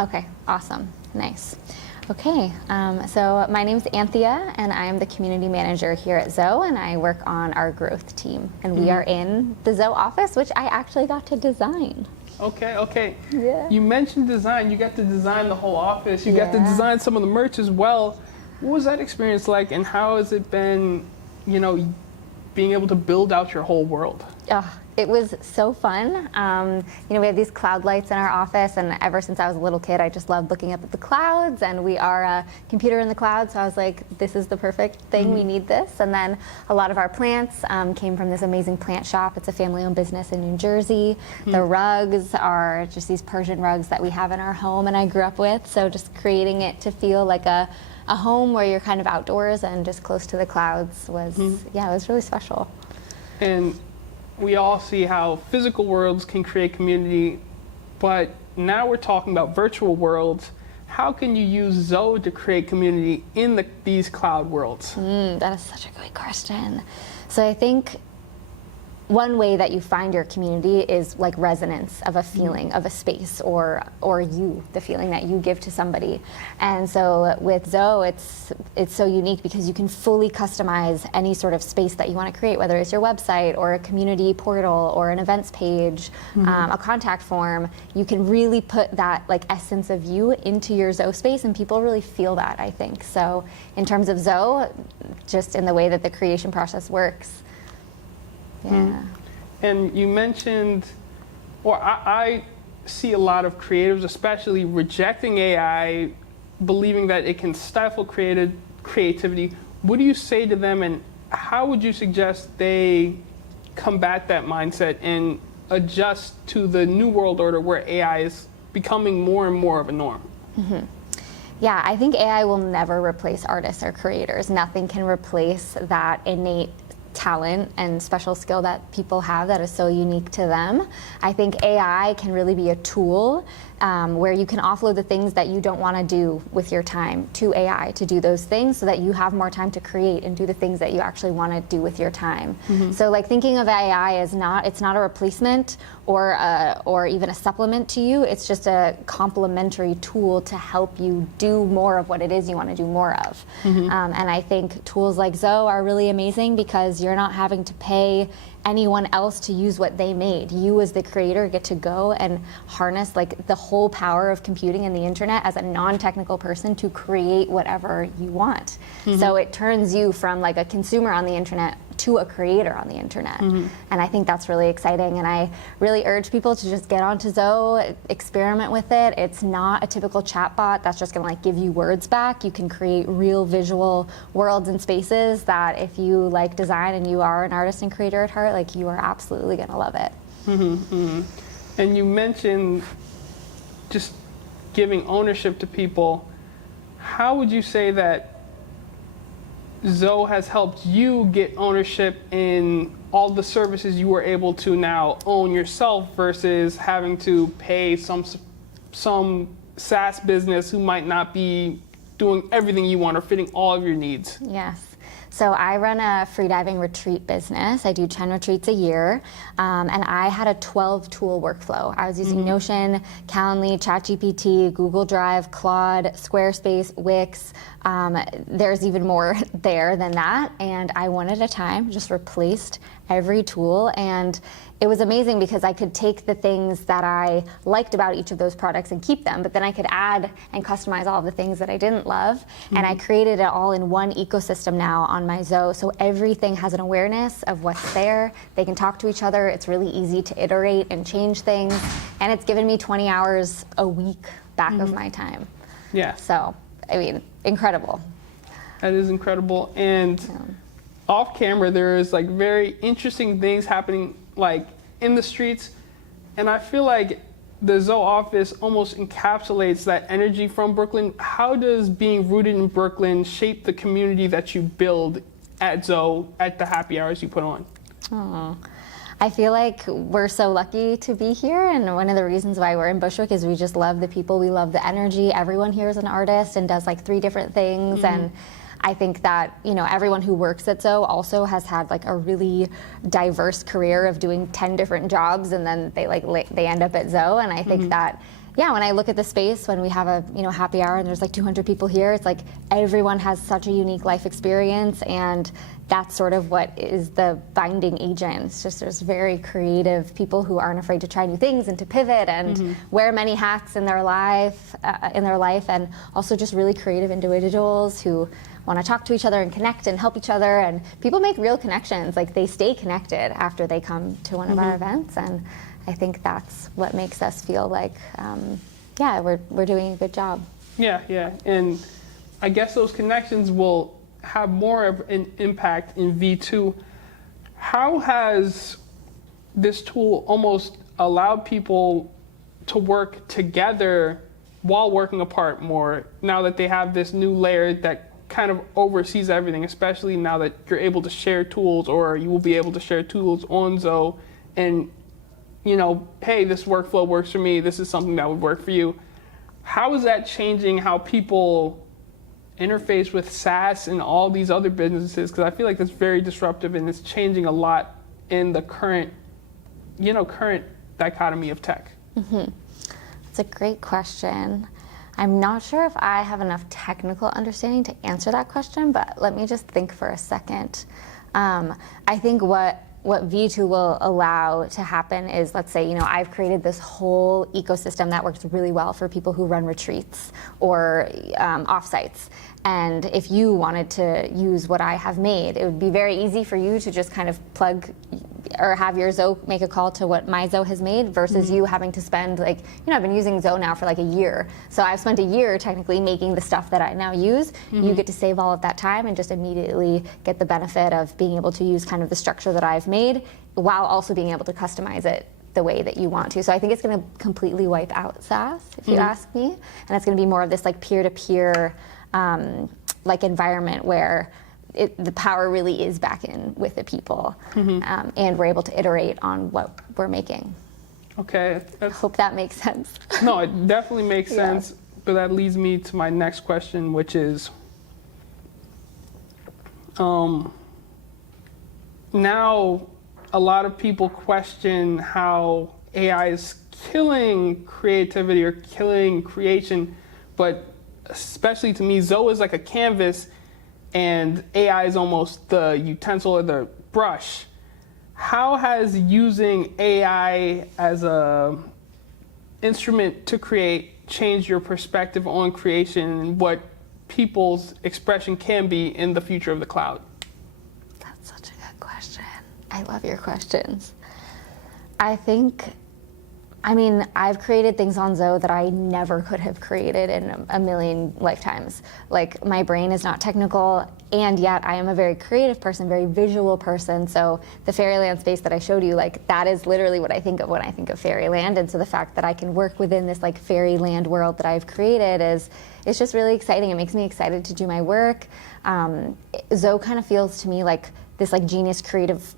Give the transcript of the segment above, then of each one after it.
Okay, awesome, nice. Okay, so my name's Anthea, and I am the community manager here at Zoe, and I work on our growth team. And we are in the Zoe office, which I actually got to design. Okay. Yeah. You mentioned design. You got to design the whole office. You got to design some of the merch as well. What was that experience like, and how has it been, being able to build out your whole world? It was so fun. We have these cloud lights in our office, and ever since I was a little kid, I just loved looking up at the clouds, and we are a computer in the cloud, so I was like, this is the perfect thing, we need this. And then a lot of our plants came from this amazing plant shop. It's a family-owned business in New Jersey. The rugs are just these Persian rugs that we have in our home and I grew up with, so just creating it to feel like a home where you're kind of outdoors and just close to the clouds was, it was really special. And we all see how physical worlds can create community, but now we're talking about virtual worlds. How can you use Zoe to create community in these cloud worlds? That is such a great question. So I think one way that you find your community is like resonance of a feeling of a space, or you, the feeling that you give to somebody. And so with Zoe, it's so unique because you can fully customize any sort of space that you want to create, whether it's your website or a community portal or an events page, a contact form. You can really put that like essence of you into your Zoe space, and people really feel that, I think. So in terms of Zoe, just in the way that the creation process works. Yeah. And you mentioned, or I see a lot of creatives, especially rejecting AI, believing that it can stifle creativity. What do you say to them, and how would you suggest they combat that mindset and adjust to the new world order where AI is becoming more and more of a norm? Yeah, I think AI will never replace artists or creators. Nothing can replace that innate talent and special skill that people have that is so unique to them. I think AI can really be a tool where you can offload the things that you don't want to do with your time to AI to do those things, so that you have more time to create and do the things that you actually want to do with your time. So like thinking of AI as it's not a replacement or even a supplement to you. It's just a complementary tool to help you do more of what it is you want to do more of. And I think tools like Zoe are really amazing because you're not having to pay anyone else to use what they made. You as the creator get to go and harness like the whole power of computing and the internet as a non-technical person to create whatever you want. So it turns you from like a consumer on the internet to a creator on the internet. And I think that's really exciting, and I really urge people to just get onto Zoe, experiment with it. It's not a typical chatbot that's just gonna like give you words back. You can create real visual worlds and spaces that if you like design and you are an artist and creator at heart, like you are absolutely gonna love it. And you mentioned just giving ownership to people. How would you say that Zoe has helped you get ownership in all the services you were able to now own yourself versus having to pay some SaaS business who might not be doing everything you want or fitting all of your needs? Yes. So I run a freediving retreat business. I do 10 retreats a year, and I had a 12-tool workflow. I was using Notion, Calendly, ChatGPT, Google Drive, Claude, Squarespace, Wix. There's even more there than that, and I one at a time just replaced every tool, and it was amazing because I could take the things that I liked about each of those products and keep them, but then I could add and customize all of the things that I didn't love, and I created it all in one ecosystem now on my Zoe, so everything has an awareness of what's there. They can talk to each other. It's really easy to iterate and change things, and it's given me 20 hours a week back of my time. Yeah. So, I mean, incredible. That is incredible. And off camera, there is like very interesting things happening like in the streets. And I feel like the Zoe office almost encapsulates that energy from Brooklyn. How does being rooted in Brooklyn shape the community that you build at Zoe at the happy hours you put on? Oh, I feel like we're so lucky to be here, and one of the reasons why we're in Bushwick is we just love the people, we love the energy. Everyone here is an artist and does like 3 different things, and I think that, you know, everyone who works at Zoe also has had like a really diverse career of doing 10 different jobs, and then they end up at Zoe, and I think that yeah, when I look at the space, when we have a happy hour and there's like 200 people here, it's like everyone has such a unique life experience, and that's sort of what is the binding agent. It's just there's very creative people who aren't afraid to try new things and to pivot and wear many hats in their life, and also just really creative individuals who want to talk to each other and connect and help each other. And people make real connections. Like, they stay connected after they come to one of our events, and I think that's what makes us feel like, we're doing a good job. Yeah, and I guess those connections will have more of an impact in V2. How has this tool almost allowed people to work together while working apart more, now that they have this new layer that kind of oversees everything, especially now that you're able to share tools, or you will be able to share tools on Zoe, and hey, this workflow works for me, this is something that would work for you. How is that changing how people interface with SaaS and all these other businesses? Because I feel like it's very disruptive, and it's changing a lot in the current dichotomy of tech. That's a great question. I'm not sure if I have enough technical understanding to answer that question, but let me just think for a second. I think what V2 will allow to happen is, let's say, I've created this whole ecosystem that works really well for people who run retreats or offsites. And if you wanted to use what I have made, it would be very easy for you to just kind of plug or have your Zoe make a call to what my Zoe has made, versus you having to spend I've been using Zoe now for like a year. So I've spent a year technically making the stuff that I now use. You get to save all of that time and just immediately get the benefit of being able to use kind of the structure that I've made, while also being able to customize it the way that you want to. So I think it's going to completely wipe out SaaS, if you ask me. And it's going to be more of this like peer-to-peer environment where the power really is back in with the people, and we're able to iterate on what we're making. Okay. I hope that makes sense. No, it definitely makes sense, but that leads me to my next question, which is, now a lot of people question how AI is killing creativity or killing creation, but especially to me, Zoe is like a canvas, and AI is almost the utensil or the brush. How has using AI as a instrument to create changed your perspective on creation and what people's expression can be in the future of the cloud? That's such a good question. I love your questions. I've created things on Zoe that I never could have created in a million lifetimes. Like, my brain is not technical, and yet I am a very creative person, very visual person. So the fairyland space that I showed you, that is literally what I think of when I think of fairyland. And so the fact that I can work within this fairyland world that I've created it's just really exciting. It makes me excited to do my work. Zoe kind of feels to me like this genius creative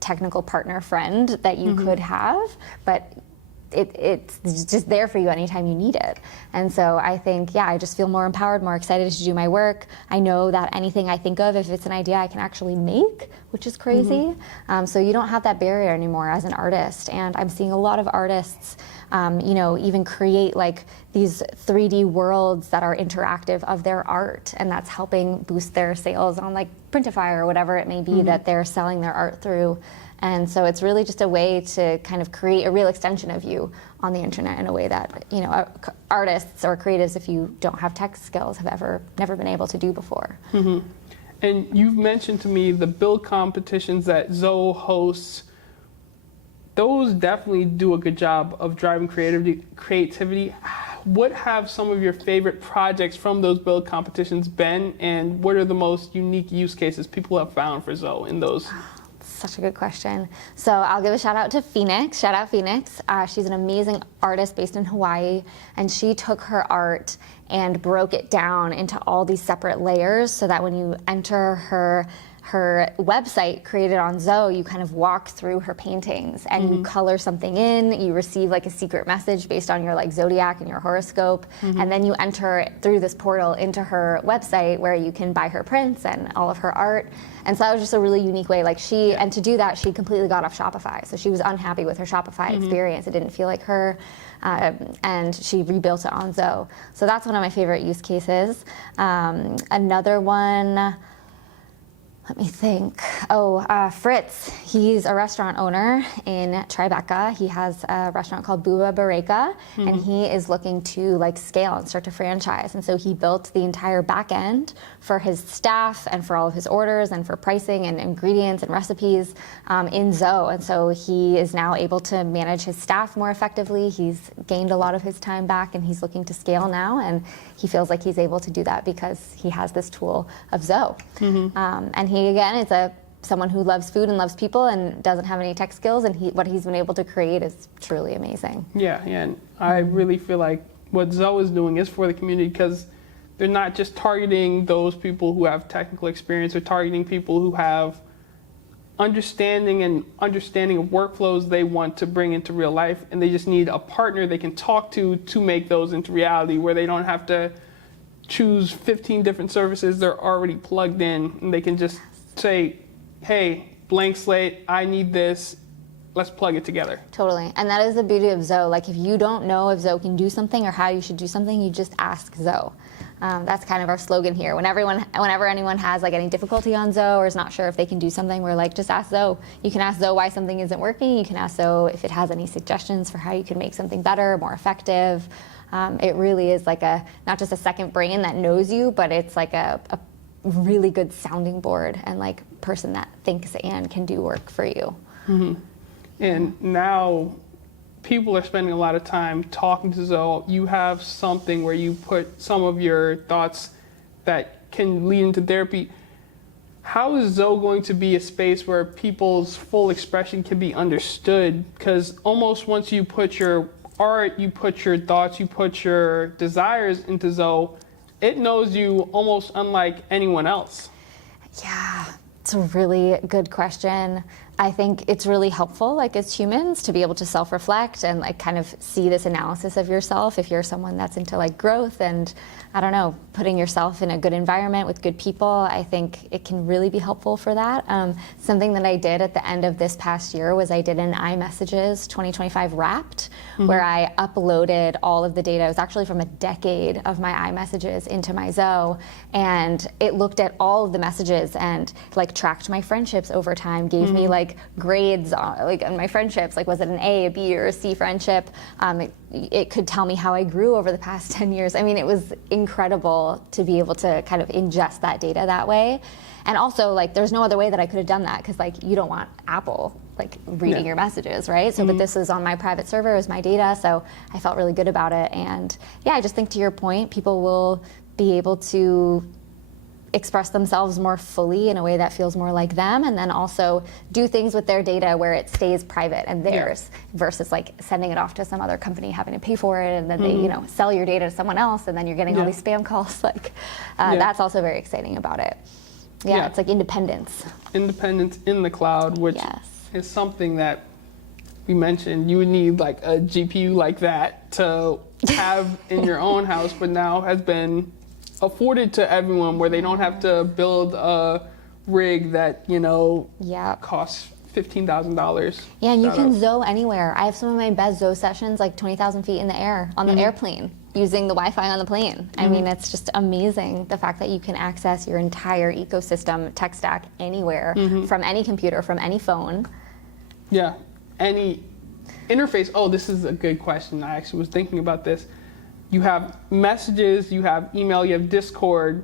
technical partner friend that you could have, but it's just there for you anytime you need it. And so I think, I just feel more empowered, more excited to do my work. I know that anything I think of, if it's an idea, I can actually make, which is crazy. So you don't have that barrier anymore as an artist. And I'm seeing a lot of artists, even create these 3D worlds that are interactive of their art, and that's helping boost their sales on Printify or whatever it may be that they're selling their art through. And so it's really just a way to kind of create a real extension of you on the internet in a way that, artists or creatives, if you don't have tech skills, have never been able to do before. And you've mentioned to me the build competitions that Zoe hosts. Those definitely do a good job of driving creativity. What have some of your favorite projects from those build competitions been, and what are the most unique use cases people have found for Zoe in those? Such a good question. So I'll give a shout out to Phoenix. Shout out Phoenix. She's an amazing artist based in Hawaii, and she took her art and broke it down into all these separate layers so that when you enter her her website created on Zoe, you kind of walk through her paintings and you color something in, you receive like a secret message based on your like zodiac and your horoscope, and then you enter through this portal into her website where you can buy her prints and all of her art. And so that was just a really unique way. Like and to do that, she completely got off Shopify. So she was unhappy with her Shopify experience. It didn't feel like her. And she rebuilt it on Zoe. So that's one of my favorite use cases. Another one, let me think. Fritz, he's a restaurant owner in Tribeca. He has a restaurant called Buba Bareka, and he is looking to like scale and start to franchise. And so he built the entire back end for his staff and for all of his orders and for pricing and ingredients and recipes in Zoe. And so he is now able to manage his staff more effectively. He's gained a lot of his time back, and he's looking to scale now. And he feels like he's able to do that because he has this tool of Zoe. And he, again, is someone who loves food and loves people and doesn't have any tech skills, and what he's been able to create is truly amazing. Yeah, and I really feel like what Zoe is doing is for the community, because they're not just targeting those people who have technical experience, they're targeting people who have understanding of workflows they want to bring into real life, and they just need a partner they can talk to make those into reality, where they don't have to choose 15 different services. They're already plugged in, and they can just say, hey, blank slate, I need this, let's plug it together. Totally. And that is the beauty of Zoe. Like, if you don't know if Zoe can do something or how you should do something, you just ask Zoe. That's kind of our slogan here. Whenever anyone has like any difficulty on Zoe or is not sure if they can do something, we're like, just ask Zoe. You can ask Zoe why something isn't working. You can ask Zoe if it has any suggestions for how you can make something better, more effective. It really is like not just a second brain that knows you, but it's like a really good sounding board and like person that thinks and can do work for you. And now people are spending a lot of time talking to Zoe. You have something where you put some of your thoughts that can lead into therapy. How is Zoe going to be a space where people's full expression can be understood? Because almost once you put your art, you put your thoughts, you put your desires into Zoe, it knows you almost unlike anyone else. Yeah, it's a really good question. I think it's really helpful, like as humans, to be able to self-reflect and like kind of see this analysis of yourself. If you're someone that's into like growth and, I don't know, putting yourself in a good environment with good people, I think it can really be helpful for that. Something that I did at the end of this past year was I did an iMessages 2025 Wrapped, where I uploaded all of the data. It was actually from a decade of my iMessages into my Zoe, and it looked at all of the messages and like tracked my friendships over time, gave me like grades on my friendships, like was it an A, a B, or a C friendship. It could tell me how I grew over the past 10 years. I mean, it was incredible to be able to kind of ingest that data that way. And also, like, there's no other way that I could have done that, because like you don't want Apple like reading your messages, right? So, but this is on my private server, is my data, so I felt really good about it. And yeah, I just think, to your point, people will be able to express themselves more fully in a way that feels more like them, and then also do things with their data where it stays private and theirs, versus like sending it off to some other company, having to pay for it, and then they sell your data to someone else, and then you're getting all these spam calls. Like that's also very exciting about it. Yeah, it's like independence. Independence in the cloud, which is something that we mentioned. You would need like a GPU like that to have in your own house, but now has been afforded to everyone, where they don't have to build a rig that costs $15,000. Yeah, and you can Zoe anywhere. I have some of my best Zoe sessions like 20,000 feet in the air on the airplane, using the Wi-Fi on the plane. I mean, it's just amazing, the fact that you can access your entire ecosystem tech stack anywhere, from any computer, from any phone. Yeah, any interface. Oh, this is a good question. I actually was thinking about this. You have messages, you have email, you have Discord.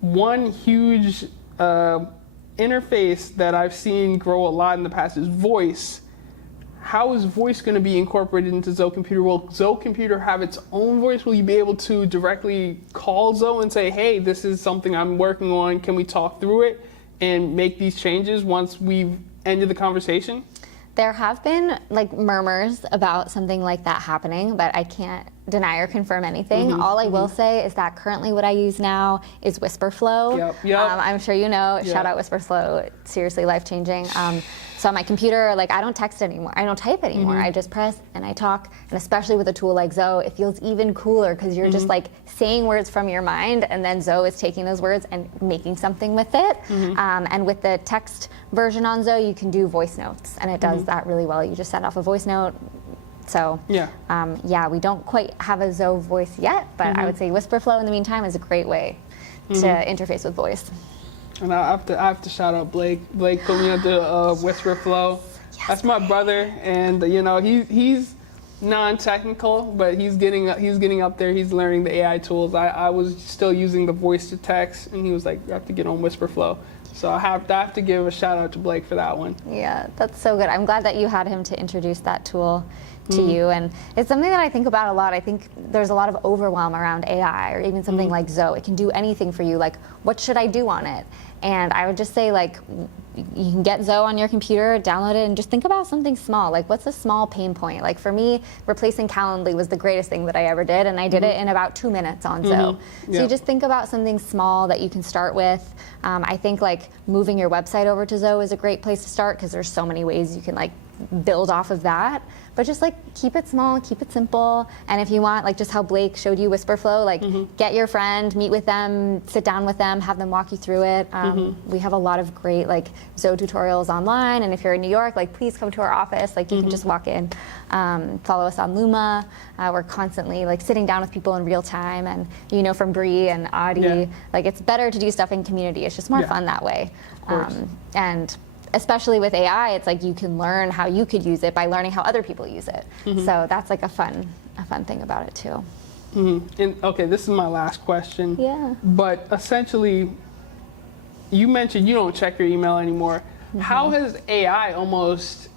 One huge interface that I've seen grow a lot in the past is voice. How is voice going to be incorporated into Zoe Computer? Will Zoe Computer have its own voice? Will you be able to directly call Zoe and say, hey, this is something I'm working on, can we talk through it and make these changes once we've ended the conversation? There have been like murmurs about something like that happening, but I can't deny or confirm anything. All I will say is that currently what I use now is WhisperFlow. Yep. I'm sure you know. Yeah. Shout out WhisperFlow. Seriously life-changing. So on my computer, like I don't text anymore. I don't type anymore. I just press and I talk. And especially with a tool like Zoe, it feels even cooler because you're just like saying words from your mind, and then Zoe is taking those words and making something with it. And with the text version on Zoe, you can do voice notes, and it does that really well. You just send off a voice note. So yeah, we don't quite have a Zoe voice yet, but I would say WhisperFlow in the meantime is a great way to interface with voice. And I have to shout out Blake. Blake put me onto WhisperFlow. Yes, That's my brother, and you know he's non-technical, but he's getting up there. He's learning the AI tools. I was still using the voice to text, and he was like, "You have to get on WhisperFlow." So I have to give a shout out to Blake for that one. Yeah, that's so good. I'm glad that you had him to introduce that tool to you, and it's something that I think about a lot. I think there's a lot of overwhelm around AI, or even something like Zoe. It can do anything for you. Like, what should I do on it? And I would just say, like, you can get Zoe on your computer, download it, and just think about something small. Like, what's a small pain point? Like, for me, replacing Calendly was the greatest thing that I ever did, and I did it in about 2 minutes on Zoe. So you just think about something small that you can start with. I think, like, moving your website over to Zoe is a great place to start because there's so many ways you can, like, build off of that. But just like keep it small, keep it simple. And if you want, like just how Blake showed you WhisperFlow, like get your friend, meet with them, sit down with them, have them walk you through it. We have a lot of great like Zoe tutorials online. And if you're in New York, like please come to our office. Like you can just walk in, follow us on Luma. We're constantly like sitting down with people in real time. And you know from Bree and Audie, like it's better to do stuff in community. It's just more fun that way. And especially with AI, it's like you can learn how you could use it by learning how other people use it. So that's like a fun thing about it too. And okay, this is my last question. Yeah. But essentially, you mentioned you don't check your email anymore. How has AI almost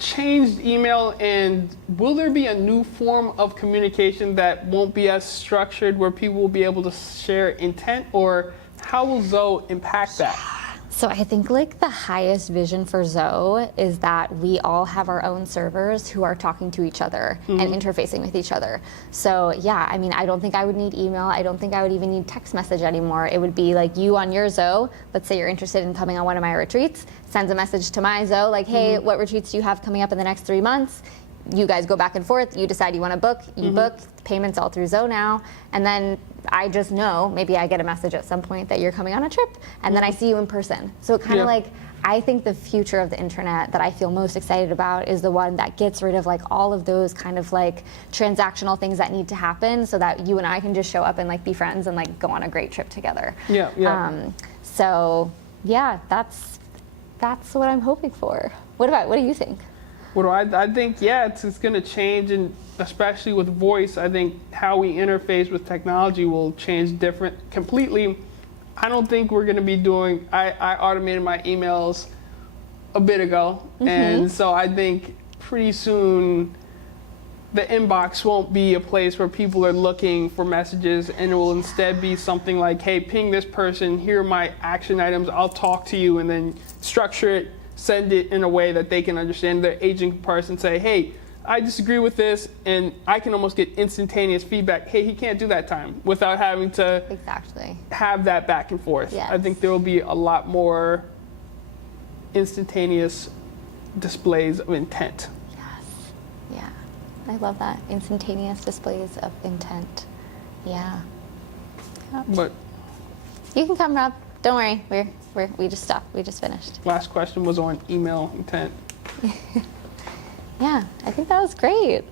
changed email, and will there be a new form of communication that won't be as structured where people will be able to share intent, or how will Zoe impact that? So I think like the highest vision for Zoe is that we all have our own servers who are talking to each other and interfacing with each other. So yeah, I mean, I don't think I would need email. I don't think I would even need text message anymore. It would be like you on your Zoe, let's say you're interested in coming on one of my retreats, sends a message to my Zoe like, hey, what retreats do you have coming up in the next 3 months? You guys go back and forth, you decide you want to book, you book, payments all through Zoe now, and then I just know, maybe I get a message at some point that you're coming on a trip, and then I see you in person. So it kind of like, I think the future of the internet that I feel most excited about is the one that gets rid of like all of those kind of like transactional things that need to happen so that you and I can just show up and like be friends and like go on a great trip together. So yeah, that's what I'm hoping for. What do you think? What do I think? Yeah, it's going to change, and especially with voice, I think how we interface with technology will change completely. I don't think we're going to be doing. I automated my emails a bit ago, and so I think pretty soon the inbox won't be a place where people are looking for messages, and it will instead be something like, "Hey, ping this person. Here are my action items. I'll talk to you," and then structure it. Send it in a way that they can understand. Their agent person say, hey, I disagree with this, and I can almost get instantaneous feedback. Hey, he can't do that time, without having to have that back and forth. Yes. I think there will be a lot more instantaneous displays of intent. Yes. Yeah. I love that. Instantaneous displays of intent. Yeah. But you can come, Rob. Don't worry. We just stopped. We just finished. Last question was on email intent. Yeah, I think that was great.